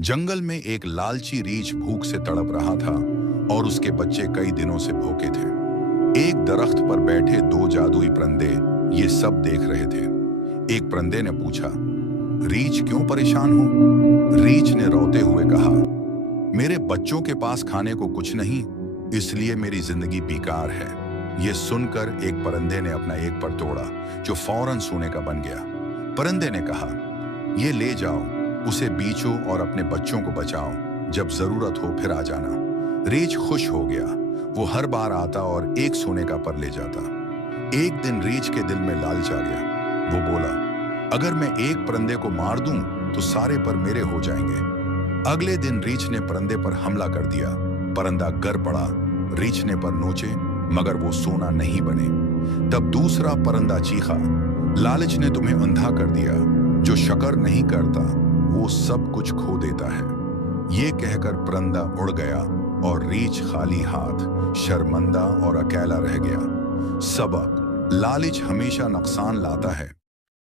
जंगल में एक लालची रीछ भूख से तड़प रहा था और उसके बच्चे कई दिनों से भूखे थे। एक दरख्त पर बैठे दो जादुई परिंदे ये सब देख रहे थे। एक परिंदे ने पूछा, रीछ क्यों परेशान हो? रीछ ने रोते हुए कहा, मेरे बच्चों के पास खाने को कुछ नहीं, इसलिए मेरी जिंदगी बेकार है। ये सुनकर एक परिंदे ने अपना एक पर तोड़ा जो फौरन सोने का बन गया। परिंदे ने कहा, ये ले जाओ, उसे बेचो और अपने बच्चों को बचाओ, जब जरूरत हो फिर आ जाना। रीछ खुश हो गया। वो हर बार आता और एक सोने का पर ले जाता। एक दिन रीछ के दिल में लालच आ गया। वो बोला, अगर मैं एक परिंदे को मार दूं तो सारे पर मेरे हो जाएंगे। अगले दिन रीछ ने परिंदे पर हमला कर दिया। परिंदा गर पड़ा, रीछ ने पर नोचे, मगर वो सोना नहीं बने। तब दूसरा परिंदा चीखा, लालच ने तुम्हें अंधा कर दिया, जो शुक्र नहीं करता वो सब कुछ खो देता है। ये कहकर परिंदा उड़ गया और रीछ खाली हाथ, शर्मिंदा और अकेला रह गया। सबक, लालच हमेशा नुकसान लाता है।